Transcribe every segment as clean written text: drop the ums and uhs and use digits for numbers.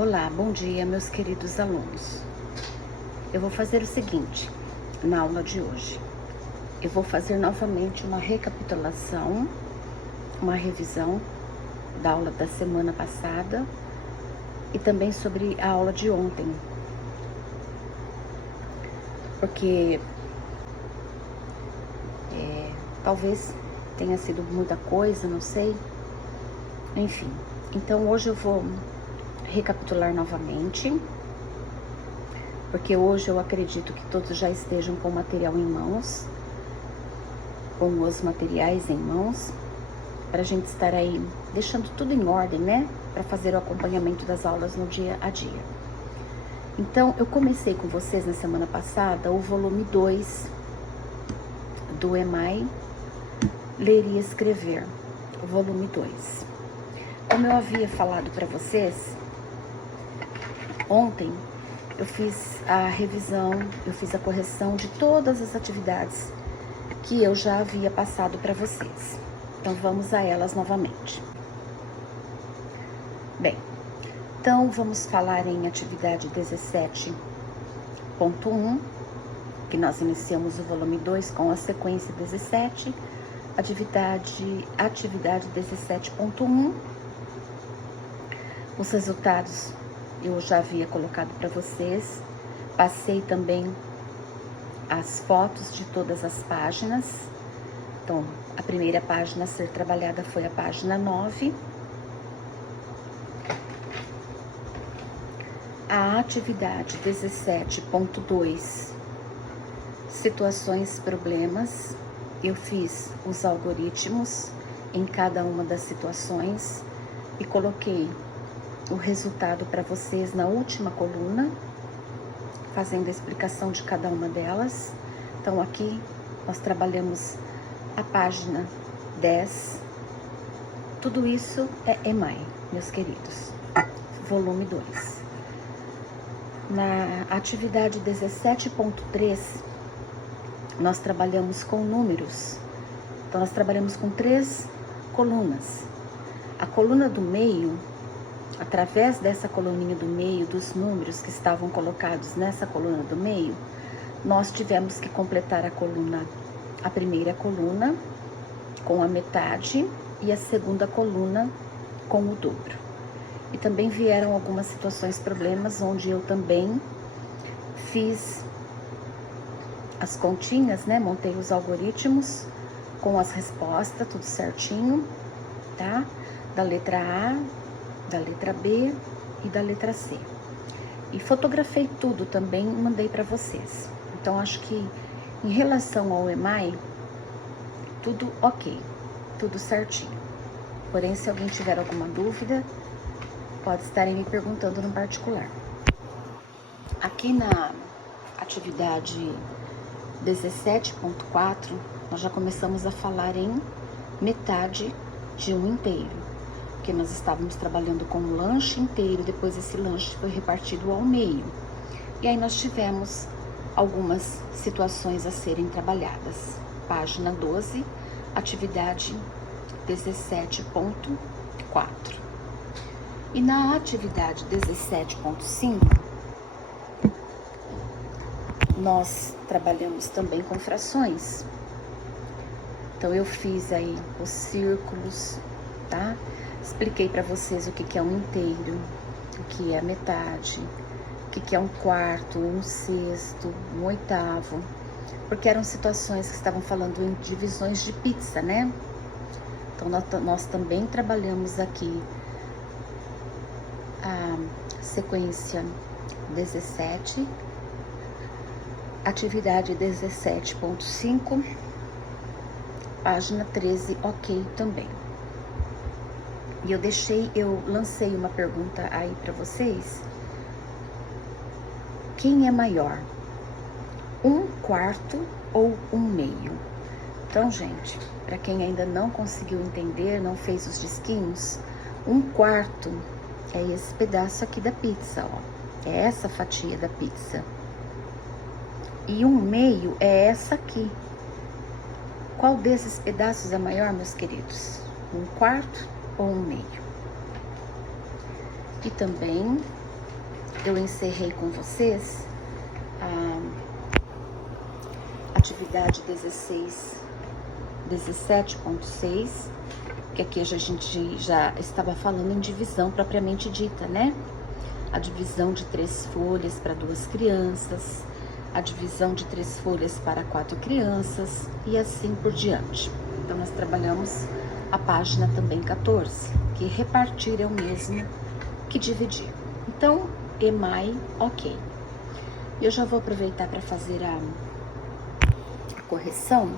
Olá, bom dia, meus queridos alunos. Eu vou fazer o seguinte, na aula de hoje. Eu vou fazer novamente uma recapitulação, uma revisão da aula da semana passada e também sobre a aula de ontem. Porque talvez tenha sido muita coisa, não sei. Enfim, então hoje eu vou recapitular novamente, porque hoje eu acredito que todos já estejam com o material em mãos, com os materiais em mãos, para a gente estar aí deixando tudo em ordem, né? Para fazer o acompanhamento das aulas no dia a dia. Então, eu comecei com vocês na semana passada o volume 2 do EMAI, Ler e Escrever, o volume 2. Como eu havia falado para vocês, ontem eu fiz a revisão, eu fiz a correção de todas as atividades que eu já havia passado para vocês. Então, vamos a elas novamente. Bem, então vamos falar em atividade 17.1, que nós iniciamos o volume 2 com a sequência 17, atividade 17.1. Os resultados eu já havia colocado para vocês, passei também as fotos de todas as páginas. Então, a primeira página a ser trabalhada foi a página 9. A atividade 17.2, situações, problemas, eu fiz os algoritmos em cada uma das situações e coloquei o resultado para vocês na última coluna, fazendo a explicação de cada uma delas. Então, aqui nós trabalhamos a página 10. Tudo isso é EMAI, meus queridos, volume 2. Na atividade 17.3, nós trabalhamos com números. Então, nós trabalhamos com 3 colunas. A coluna do meio, através dessa coluninha do meio, dos números que estavam colocados nessa coluna do meio, nós tivemos que completar a primeira coluna com a metade e a segunda coluna com o dobro. E também vieram algumas situações, problemas, onde eu também fiz as continhas, né? Montei os algoritmos com as respostas, tudo certinho, tá? Da letra A, da letra B e da letra C. E fotografei tudo também e mandei para vocês. Então, acho que em relação ao EMAI, tudo ok, tudo certinho. Porém, se alguém tiver alguma dúvida, pode estarem me perguntando no particular. Aqui na atividade 17.4, nós já começamos a falar em metade de um inteiro, porque nós estávamos trabalhando com um lanche inteiro, depois esse lanche foi repartido ao meio. E aí nós tivemos algumas situações a serem trabalhadas. Página 12, atividade 17.4. E na atividade 17.5, nós trabalhamos também com frações. Então, eu fiz aí os círculos, tá? Expliquei para vocês o que é um inteiro, o que é a metade, o que é um quarto, um sexto, um oitavo, porque eram situações que estavam falando em divisões de pizza, né? Então, nós também trabalhamos aqui a sequência 17, atividade 17.5, página 13, ok também. E eu lancei uma pergunta aí para vocês. Quem é maior? 1/4 ou 1/2? Então, gente, para quem ainda não conseguiu entender, não fez os disquinhos, 1/4 é esse pedaço aqui da pizza, ó. É essa fatia da pizza. E 1/2 é essa aqui. Qual desses pedaços é maior, meus queridos? 1/4 ou 1/2? E também eu encerrei com vocês a atividade 17.6, que aqui a gente já estava falando em divisão propriamente dita, né? A divisão de 3 folhas para 2 crianças, a divisão de 3 folhas para 4 crianças e assim por diante. Então, nós trabalhamos a página também 14, que repartir é o mesmo que dividir. Então, EMAI, ok. Eu já vou aproveitar para fazer a correção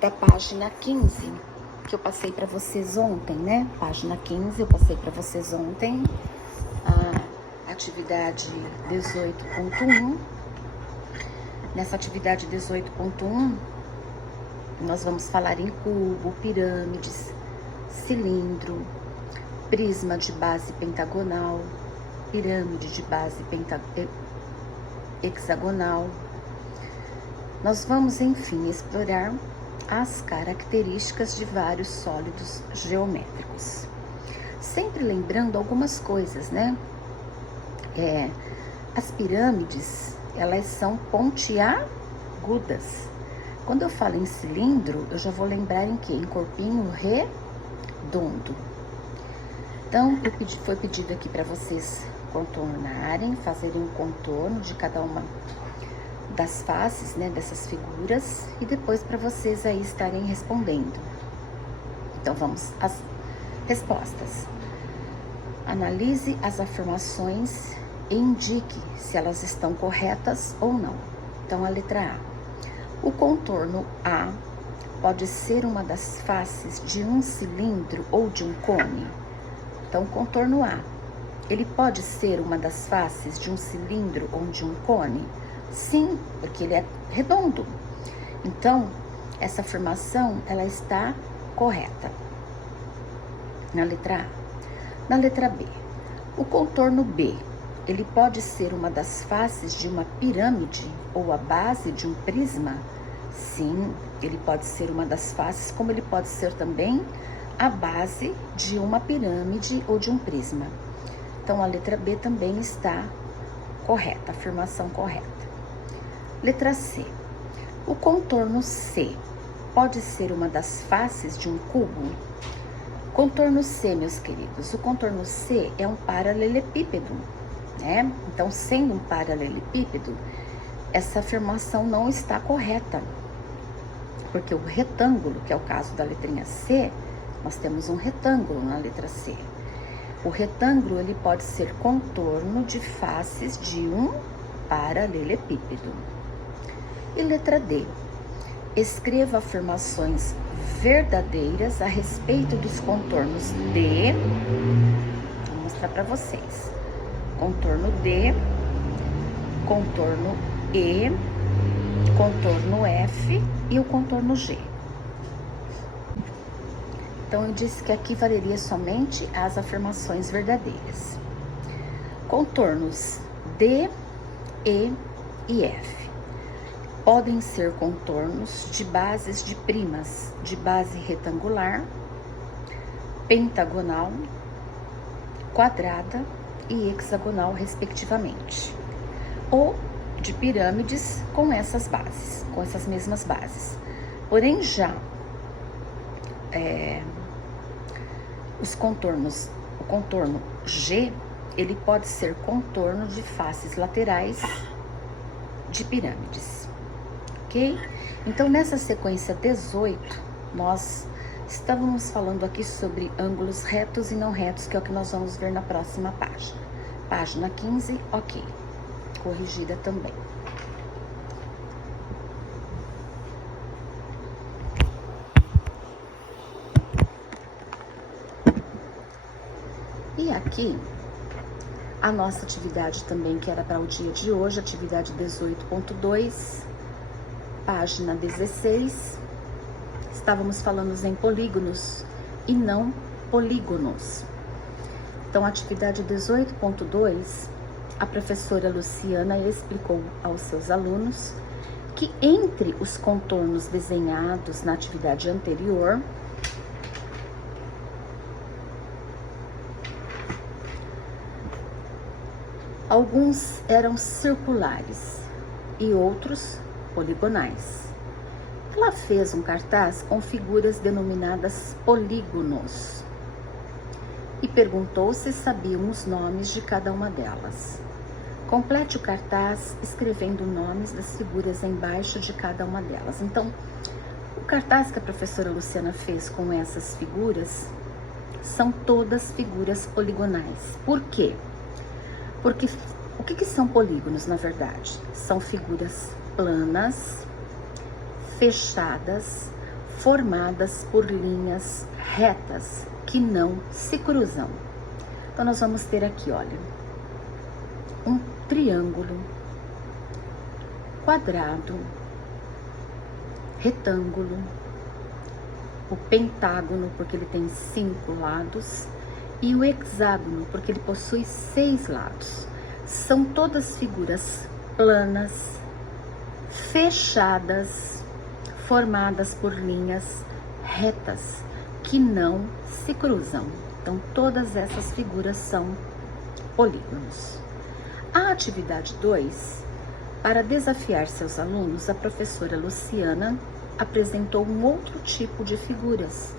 da página 15, que eu passei para vocês ontem, né? Página 15, eu passei para vocês ontem a atividade 18.1. Nessa atividade 18.1, nós vamos falar em cubo, pirâmides, cilindro, prisma de base pentagonal, pirâmide de base hexagonal. Nós vamos, enfim, explorar as características de vários sólidos geométricos. Sempre lembrando algumas coisas, né? As pirâmides, elas são pontiagudas. Quando eu falo em cilindro, eu já vou lembrar em quê? Em corpinho redondo. Então, foi pedido aqui para vocês contornarem, fazerem um contorno de cada uma das faces, né, dessas figuras, e depois para vocês aí estarem respondendo. Então, vamos às respostas. Analise as afirmações e indique se elas estão corretas ou não. Então, a letra A. O contorno A pode ser uma das faces de um cilindro ou de um cone? Então, o contorno A, ele pode ser uma das faces de um cilindro ou de um cone? Sim, porque ele é redondo. Então, essa afirmação, ela está correta. Na letra A. Na letra B. O contorno B, ele pode ser uma das faces de uma pirâmide ou a base de um prisma? Sim, ele pode ser uma das faces, como ele pode ser também a base de uma pirâmide ou de um prisma. Então, a letra B também está correta, afirmação correta. Letra C. O contorno C pode ser uma das faces de um cubo? Contorno C, meus queridos, o contorno C é um paralelepípedo, né? Então, sendo um paralelepípedo, essa afirmação não está correta, porque o retângulo, que é o caso da letrinha C, nós temos um retângulo na letra C. O retângulo, ele pode ser contorno de faces de um paralelepípedo. E letra D. Escreva afirmações verdadeiras a respeito dos contornos D. Vou mostrar para vocês. Contorno D, contorno E, contorno F e o contorno G. Então, eu disse que aqui valeria somente as afirmações verdadeiras. Contornos D, E e F podem ser contornos de bases de primas de base retangular, pentagonal, quadrada e hexagonal, respectivamente, ou de pirâmides com essas bases, com essas mesmas bases. Porém, já os contornos, o contorno G, ele pode ser contorno de faces laterais de pirâmides, ok? Então, nessa sequência 18, nós estávamos falando aqui sobre ângulos retos e não retos, que é o que nós vamos ver na próxima página. Página 15, ok. Corrigida também. E aqui, a nossa atividade também, que era para o dia de hoje, atividade 18.2, página 16, estávamos falando em polígonos e não polígonos. Então, a atividade 18.2, a professora Luciana explicou aos seus alunos que entre os contornos desenhados na atividade anterior, Alguns eram circulares e outros poligonais. Ela fez um cartaz com figuras denominadas polígonos e perguntou se sabiam os nomes de cada uma delas. Complete o cartaz escrevendo nomes das figuras embaixo de cada uma delas. Então, o cartaz que a professora Luciana fez com essas figuras são todas figuras poligonais. Por quê? Porque o que são polígonos, na verdade? São figuras planas, fechadas, formadas por linhas retas que não se cruzam. Então, nós vamos ter aqui, olha, um triângulo, quadrado, retângulo, o pentágono, porque ele tem 5 lados, e o hexágono, porque ele possui 6 lados. São todas figuras planas, fechadas, formadas por linhas retas que não se cruzam. Então, todas essas figuras são polígonos. A atividade 2, para desafiar seus alunos, a professora Luciana apresentou um outro tipo de figuras.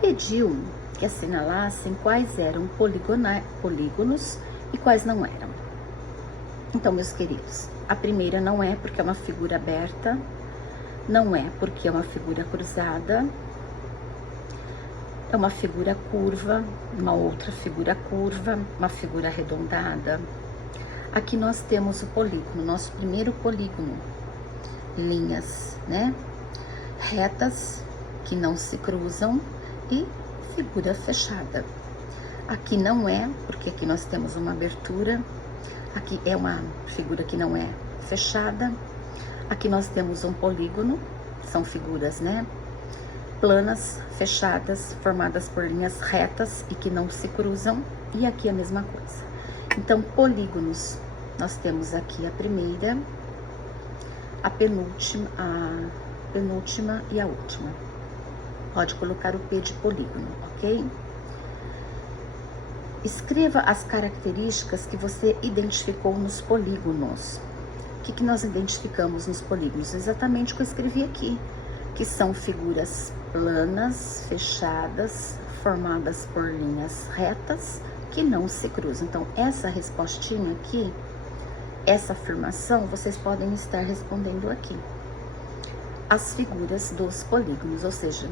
Pediu que assinalassem quais eram polígonos e quais não eram. Então, meus queridos, a primeira não é porque é uma figura aberta, não é porque é uma figura cruzada, é uma figura curva, uma outra figura curva, uma figura arredondada. Aqui nós temos o polígono, nosso primeiro polígono, linhas, né, retas que não se cruzam e figura fechada. Aqui não é, porque aqui nós temos uma abertura, aqui é uma figura que não é fechada. Aqui nós temos um polígono, são figuras, né, planas, fechadas, formadas por linhas retas e que não se cruzam. E aqui a mesma coisa. Então, polígonos, nós temos aqui a primeira, a penúltima e a última. Pode colocar o P de polígono, ok? Escreva as características que você identificou nos polígonos. O que nós identificamos nos polígonos? Exatamente o que eu escrevi aqui, que são figuras planas, fechadas, formadas por linhas retas, que não se cruzam. Então, essa respostinha aqui, essa afirmação, vocês podem estar respondendo aqui. As figuras dos polígonos, ou seja,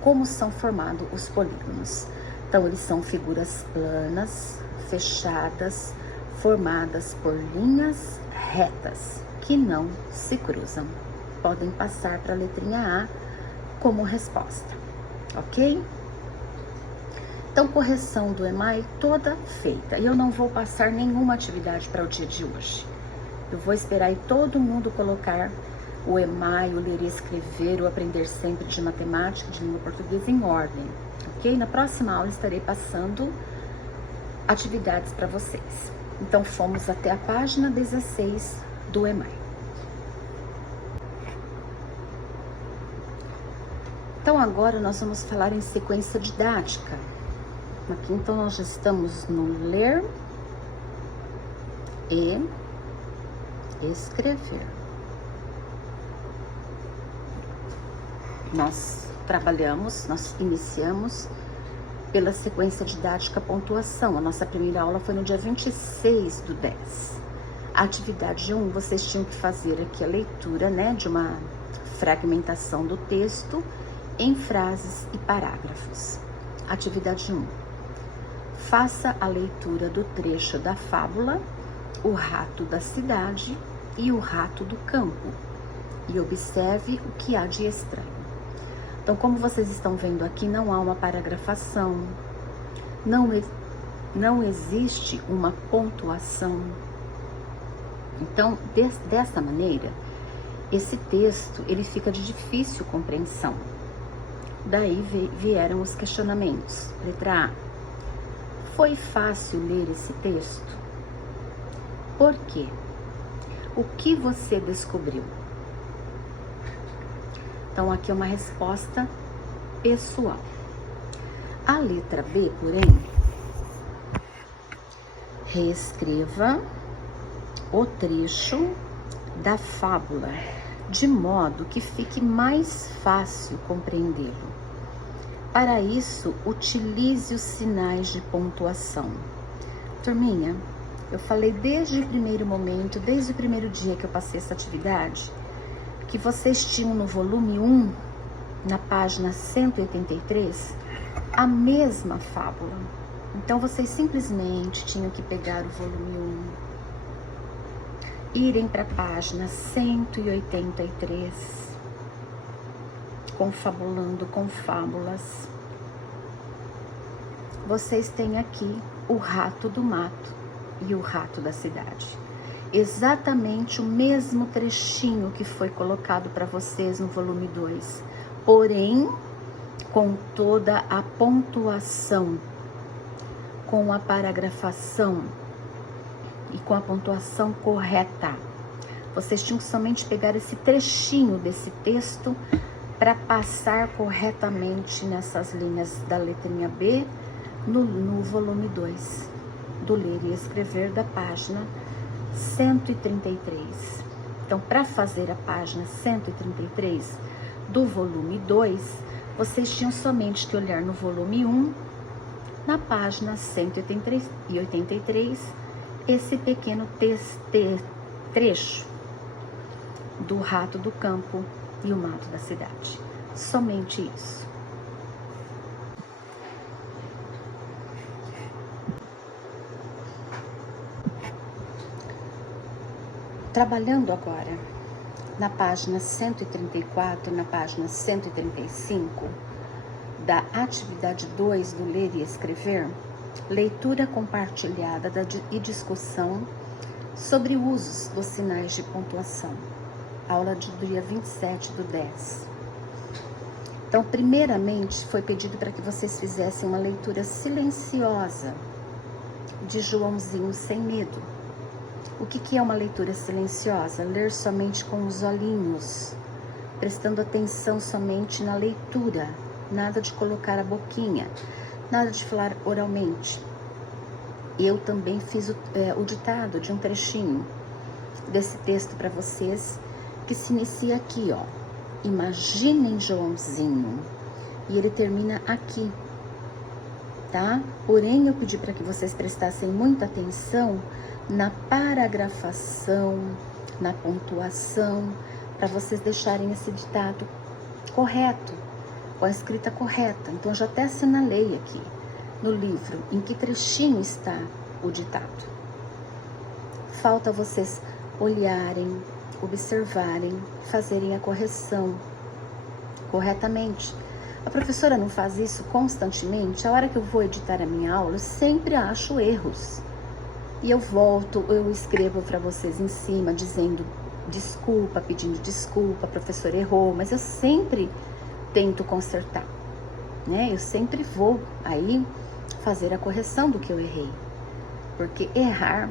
como são formados os polígonos. Então, eles são figuras planas, fechadas, formadas por linhas retas, que não se cruzam. Podem passar para a letrinha A como resposta, ok? Então, correção do EMAI toda feita. E eu não vou passar nenhuma atividade para o dia de hoje. Eu vou esperar aí todo mundo colocar o EMAI, o ler e escrever, o aprender sempre de matemática, de língua portuguesa em ordem, ok? Na próxima aula estarei passando atividades para vocês. Então, fomos até a página 16 do EMAI. Então, agora nós vamos falar em sequência didática. Aqui, então, nós já estamos no ler e escrever. Nós iniciamos pela sequência didática pontuação. A nossa primeira aula foi no dia 26/10. A atividade 1, vocês tinham que fazer aqui a leitura, né, de uma fragmentação do texto em frases e parágrafos. Atividade 1. Faça a leitura do trecho da fábula O Rato da Cidade e o Rato do Campo e observe o que há de estranho. Então, como vocês estão vendo aqui, não há uma paragrafação, não existe uma pontuação. Então, dessa maneira, esse texto ele fica de difícil compreensão. Daí vieram os questionamentos. Letra A. Foi fácil ler esse texto? Por quê? O que você descobriu? Então, aqui é uma resposta pessoal. A letra B, porém, reescreva o trecho da fábula, de modo que fique mais fácil compreendê-lo. Para isso, utilize os sinais de pontuação. Turminha, eu falei desde o primeiro momento, desde o primeiro dia que eu passei essa atividade, que vocês tinham no volume 1, na página 183, a mesma fábula. Então, vocês simplesmente tinham que pegar o volume 1, irem para a página 183, confabulando com fábulas. Vocês têm aqui o rato do mato e o rato da cidade. Exatamente o mesmo trechinho que foi colocado para vocês no volume 2, porém com toda a pontuação, com a paragrafação e com a pontuação correta. Vocês tinham que somente pegar esse trechinho desse texto para passar corretamente nessas linhas da letrinha B no volume 2 do Ler e Escrever, da página 133. Então, para fazer a página 133 do volume 2, vocês tinham somente que olhar no volume 1, na página 183, esse pequeno trecho do rato do campo e o mato da cidade. Somente isso. Trabalhando agora na página 134, na página 135, da atividade 2 do Ler e Escrever, leitura compartilhada e discussão sobre usos dos sinais de pontuação. Aula do dia 27/10. Então, primeiramente, foi pedido para que vocês fizessem uma leitura silenciosa de Joãozinho Sem Medo. O que é uma leitura silenciosa? Ler somente com os olhinhos, prestando atenção somente na leitura, nada de colocar a boquinha, nada de falar oralmente. Eu também fiz o ditado de um trechinho desse texto para vocês, que se inicia aqui, ó. Imaginem Joãozinho. E ele termina aqui, tá? Porém, eu pedi para que vocês prestassem muita atenção na paragrafação, na pontuação, para vocês deixarem esse ditado correto, com a escrita correta. Então, eu já até assinalei aqui no livro em que trechinho está o ditado. Falta vocês olharem, observarem, fazerem a correção corretamente. A professora não faz isso constantemente. A hora que eu vou editar a minha aula, eu sempre acho erros. E eu volto, eu escrevo para vocês em cima, dizendo desculpa, pedindo desculpa, a professora errou, mas eu sempre tento consertar, né? Eu sempre vou aí fazer a correção do que eu errei. Porque errar,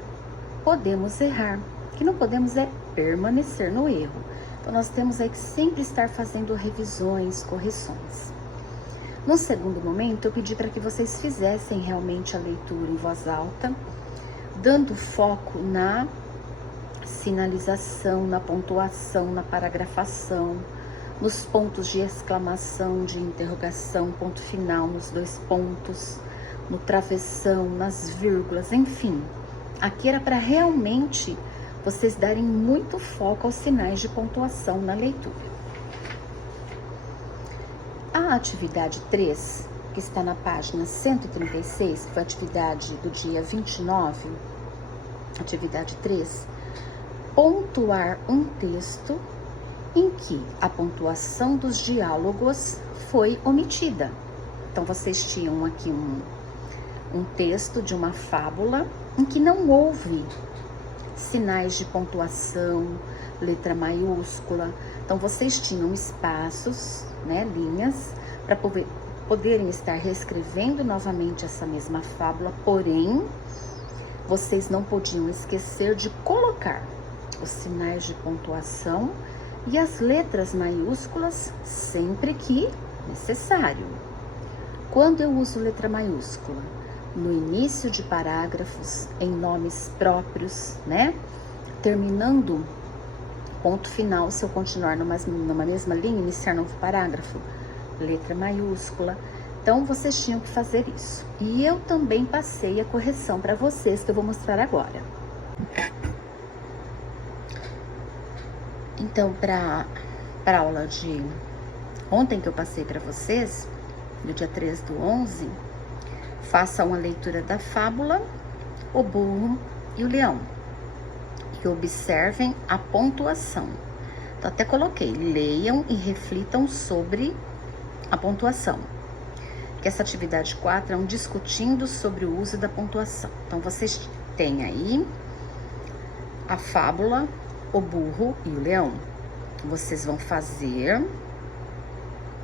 podemos errar. O que não podemos é permanecer no erro. Então, nós temos aí que sempre estar fazendo revisões, correções. No segundo momento, eu pedi para que vocês fizessem realmente a leitura em voz alta, dando foco na sinalização, na pontuação, na paragrafação, nos pontos de exclamação, de interrogação, ponto final, nos 2 pontos, no travessão, nas vírgulas, enfim. Aqui era para realmente vocês darem muito foco aos sinais de pontuação na leitura. A atividade 3, que está na página 136, que foi a atividade do dia 29, atividade 3, pontuar um texto em que a pontuação dos diálogos foi omitida. Então, vocês tinham aqui um texto de uma fábula em que não houve sinais de pontuação, letra maiúscula. Então, vocês tinham espaços, né, linhas, para poderem estar reescrevendo novamente essa mesma fábula, porém, vocês não podiam esquecer de colocar os sinais de pontuação e as letras maiúsculas sempre que necessário. Quando eu uso letra maiúscula? no início de parágrafos, em nomes próprios, né? Terminando, ponto final, se eu continuar numa mesma linha, iniciar novo parágrafo, letra maiúscula. Então, vocês tinham que fazer isso. E eu também passei a correção para vocês, que eu vou mostrar agora. Então, para a aula de ontem que eu passei para vocês, no dia 3/11, faça uma leitura da fábula O Burro e o Leão. E observem a pontuação. Então, até coloquei, leiam e reflitam sobre a pontuação. Que essa atividade 4 é um discutindo sobre o uso da pontuação. Então, vocês têm aí a fábula O Burro e o Leão. Vocês vão fazer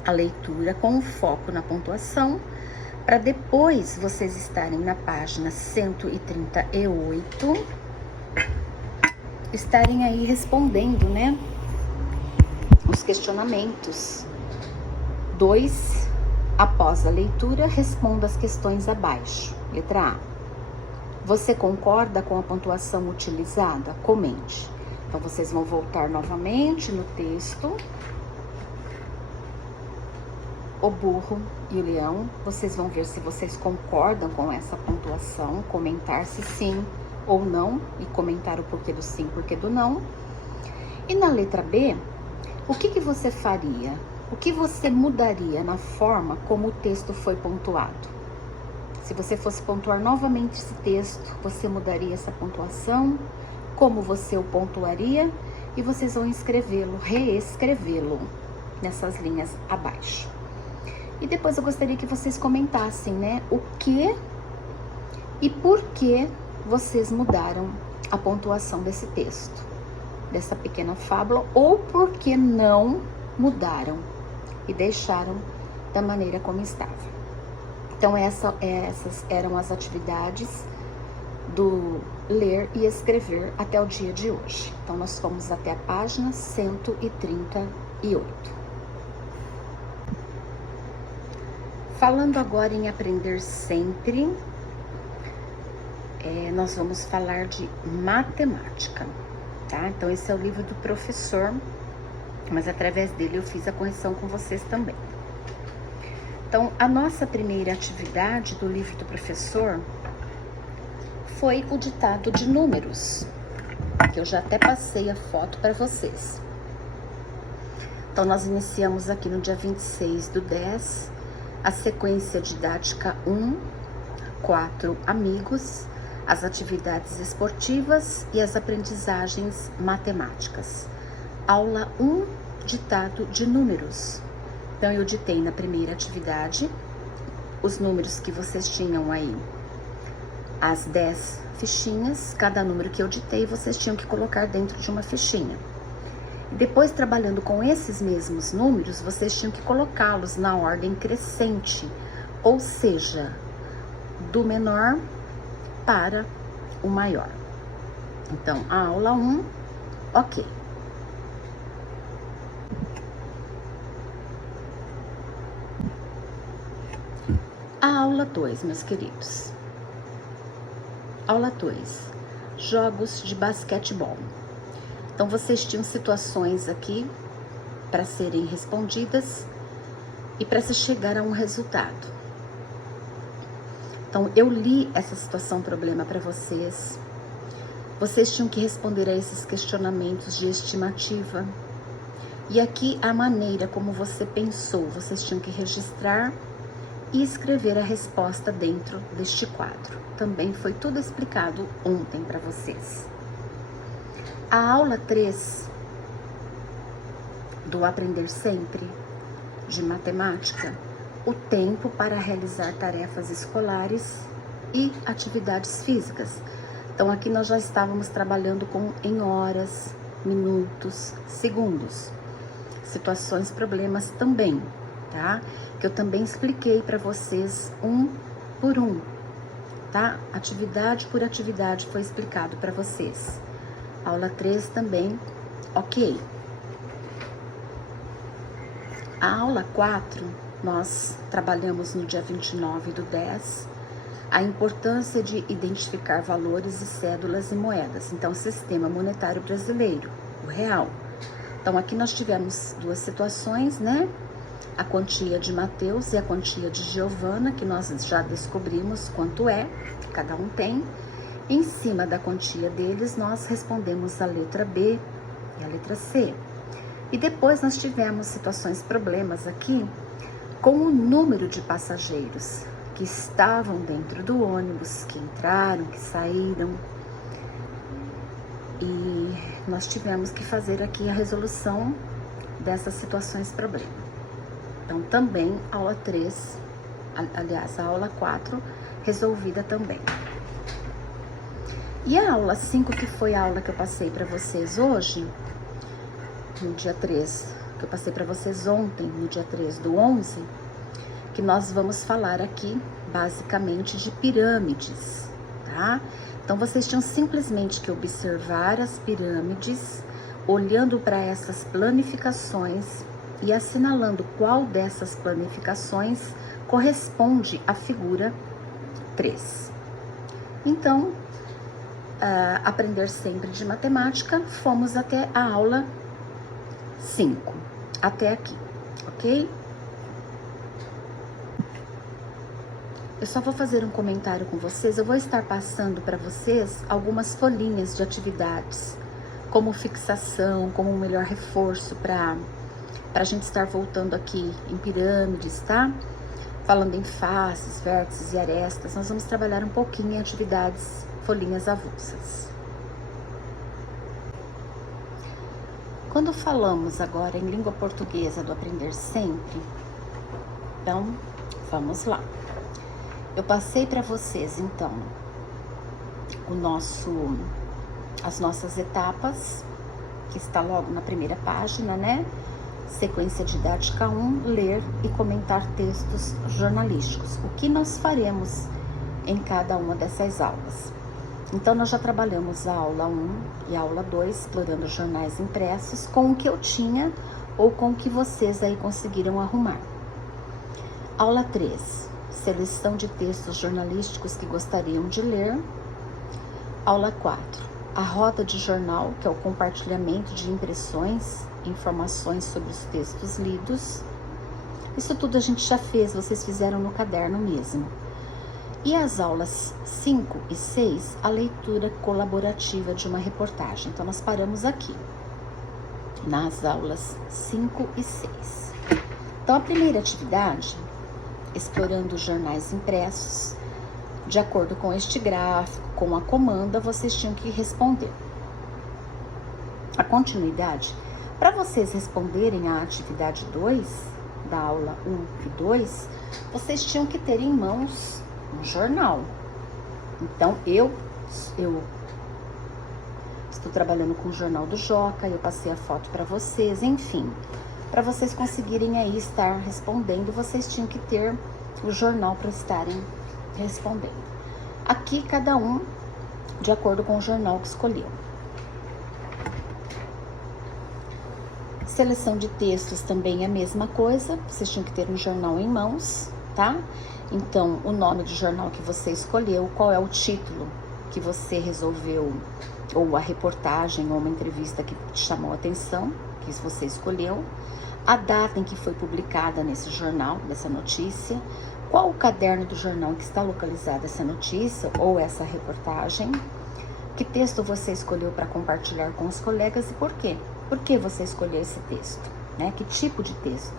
a leitura com foco na pontuação, para depois vocês estarem na página 138, estarem aí respondendo, né, os questionamentos. 2, após a leitura, responda as questões abaixo. Letra A. Você concorda com a pontuação utilizada? Comente. Então, vocês vão voltar novamente no texto. O Burro e o Leão. Vocês vão ver se vocês concordam com essa pontuação, comentar se sim ou não, e comentar o porquê do sim, porquê do não. E na letra B, o que você faria? O que você mudaria na forma como o texto foi pontuado? Se você fosse pontuar novamente esse texto, você mudaria essa pontuação? Como você o pontuaria? E vocês vão escrevê-lo, reescrevê-lo nessas linhas abaixo. E depois eu gostaria que vocês comentassem, né, o que e por que vocês mudaram a pontuação desse texto, dessa pequena fábula, ou por que não mudaram e deixaram da maneira como estava. Então, essas eram as atividades do ler e escrever até o dia de hoje. Então, nós fomos até a página 138. Falando agora em aprender sempre, nós vamos falar de matemática, tá? Então, esse é o livro do professor, mas através dele eu fiz a correção com vocês também. Então, a nossa primeira atividade do livro do professor foi o ditado de números, que eu já até passei a foto para vocês. Então, nós iniciamos aqui no dia 26/10, a sequência didática 1, 4 amigos, as atividades esportivas e as aprendizagens matemáticas. Aula 1, ditado de números. Então, eu ditei na primeira atividade os números que vocês tinham aí, as 10 fichinhas. Cada número que eu ditei, vocês tinham que colocar dentro de uma fichinha. Depois, trabalhando com esses mesmos números, vocês tinham que colocá-los na ordem crescente, ou seja, do menor para o maior. Então, a aula 1, ok. A aula 2, meus queridos. Aula 2, jogos de basquetebol. Então, vocês tinham situações aqui para serem respondidas e para se chegar a um resultado. Então, eu li essa situação problema para vocês. Vocês tinham que responder a esses questionamentos de estimativa. E aqui, a maneira como você pensou, vocês tinham que registrar e escrever a resposta dentro deste quadro. Também foi tudo explicado ontem para vocês. A aula 3 do Aprender Sempre, de matemática, o tempo para realizar tarefas escolares e atividades físicas. Então, aqui nós já estávamos trabalhando em horas, minutos, segundos. Situações, problemas também, tá? Que eu também expliquei para vocês um por um, tá? Atividade por atividade foi explicado para vocês. Aula 3 também, ok. A aula 4, nós trabalhamos no dia 29/10, a importância de identificar valores e cédulas e moedas. Então, o sistema monetário brasileiro, o real. Então, aqui nós tivemos duas situações, né? A quantia de Mateus e a quantia de Giovana, que nós já descobrimos quanto é, que cada um tem. Em cima da quantia deles, nós respondemos a letra B e a letra C. E depois nós tivemos situações, problemas aqui, com o número de passageiros que estavam dentro do ônibus, que entraram, que saíram. E nós tivemos que fazer aqui a resolução dessas situações problema. Então, também aula 3, aliás, a aula 4, resolvida também. E a aula 5, que foi a aula que eu passei para vocês hoje, no dia 3, que eu passei para vocês ontem, no dia 3 do 11, que nós vamos falar aqui, basicamente, de pirâmides, tá? Então, vocês tinham simplesmente que observar as pirâmides, olhando para essas planificações e assinalando qual dessas planificações corresponde à figura 3. Então, aprender sempre de matemática, fomos até a aula 5, até aqui, ok? Eu só vou fazer um comentário com vocês, eu vou estar passando para vocês algumas folhinhas de atividades, como fixação, como um melhor reforço para a gente estar voltando aqui em pirâmides, tá? Falando em faces, vértices e arestas, nós vamos trabalhar um pouquinho em atividades, folhinhas avulsas. Quando falamos agora em língua portuguesa do Aprender Sempre, então, vamos lá. Eu passei para vocês, então, as nossas etapas, que está logo na primeira página, né? Sequência didática 1, ler e comentar textos jornalísticos. O que nós faremos em cada uma dessas aulas? Então, nós já trabalhamos a aula 1 e a aula 2, explorando jornais impressos, com o que eu tinha ou com o que vocês aí conseguiram arrumar. Aula 3, seleção de textos jornalísticos que gostariam de ler. Aula 4, a roda de jornal, que é o compartilhamento de impressões, informações sobre os textos lidos. Isso tudo a gente já fez, vocês fizeram no caderno mesmo. E as aulas 5 e 6, a leitura colaborativa de uma reportagem. Então, nós paramos aqui, nas aulas 5 e 6. Então, a primeira atividade, explorando os jornais impressos, de acordo com este gráfico, com a comanda, vocês tinham que responder. A continuidade, para vocês responderem à atividade 2, da aula 1 e 2, vocês tinham que ter em mãos um jornal. Então, eu estou trabalhando com o jornal do Joca, eu passei a foto para vocês, enfim. Para vocês conseguirem aí estar respondendo, vocês tinham que ter o jornal para estarem respondendo. Aqui, cada um de acordo com o jornal que escolheu. Seleção de textos também é a mesma coisa, vocês tinham que ter um jornal em mãos, tá? Então, o nome do jornal que você escolheu, qual é o título que você resolveu, ou a reportagem, ou uma entrevista que te chamou a atenção, que você escolheu, a data em que foi publicada nesse jornal, dessa notícia, qual o caderno do jornal em que está localizada essa notícia ou essa reportagem, que texto você escolheu para compartilhar com os colegas e por quê? Por que você escolheu esse texto? Né? Que tipo de texto?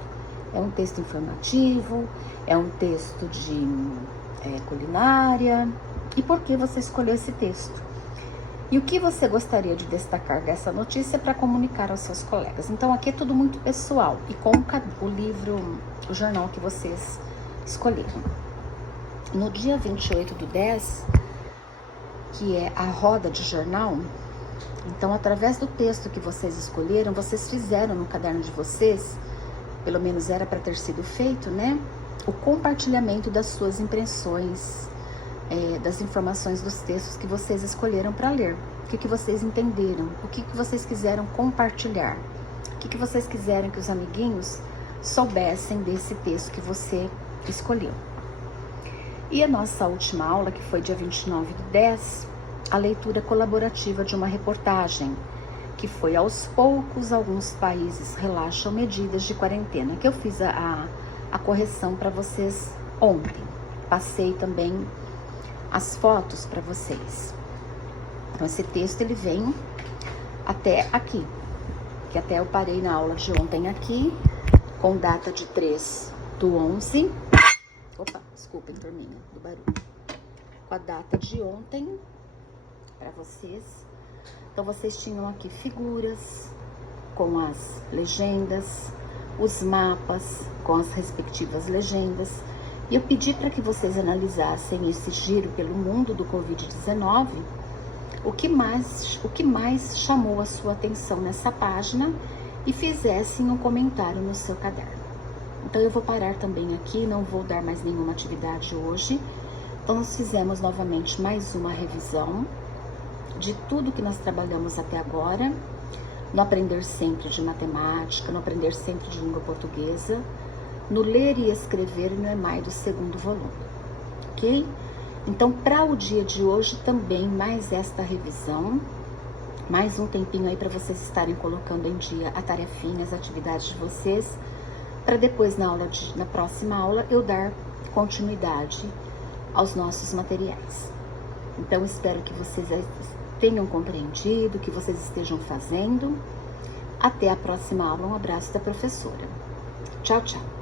É um texto informativo? É um texto de culinária? E por que você escolheu esse texto? E o que você gostaria de destacar dessa notícia para comunicar aos seus colegas? Então, aqui é tudo muito pessoal e com o livro, o jornal que vocês escolheram. No dia 28 do 10, que é a roda de jornal, então, através do texto que vocês escolheram, vocês fizeram no caderno de vocês, pelo menos era para ter sido feito, né? O compartilhamento das suas impressões, das informações dos textos que vocês escolheram para ler. O que vocês entenderam? O que vocês quiseram compartilhar? O que vocês quiseram que os amiguinhos soubessem desse texto que você escolheu? E a nossa última aula, que foi dia 29/10, a leitura colaborativa de uma reportagem, que foi aos poucos alguns países relaxam medidas de quarentena, que eu fiz a correção para vocês ontem. Passei também as fotos para vocês. Então esse texto ele vem até aqui, que até eu parei na aula de ontem aqui, com data de 3/11. Opa, desculpem, turminha, do barulho. Com a data de ontem, para vocês. Então, vocês tinham aqui figuras com as legendas, os mapas com as respectivas legendas. E eu pedi para que vocês analisassem esse giro pelo mundo do Covid-19, o que mais chamou a sua atenção nessa página e fizessem um comentário no seu caderno. Então eu vou parar também aqui, não vou dar mais nenhuma atividade hoje. Então nós fizemos novamente mais uma revisão de tudo que nós trabalhamos até agora, no aprender sempre de matemática, no aprender sempre de língua portuguesa, no ler e escrever no EMAI do 2º volume, ok? Então para o dia de hoje também mais esta revisão, mais um tempinho aí para vocês estarem colocando em dia a tarefinha, as atividades de vocês, para depois na próxima aula eu dar continuidade aos nossos materiais. Então espero que vocês tenham compreendido, que vocês estejam fazendo. Até a próxima aula, um abraço da professora. Tchau, tchau.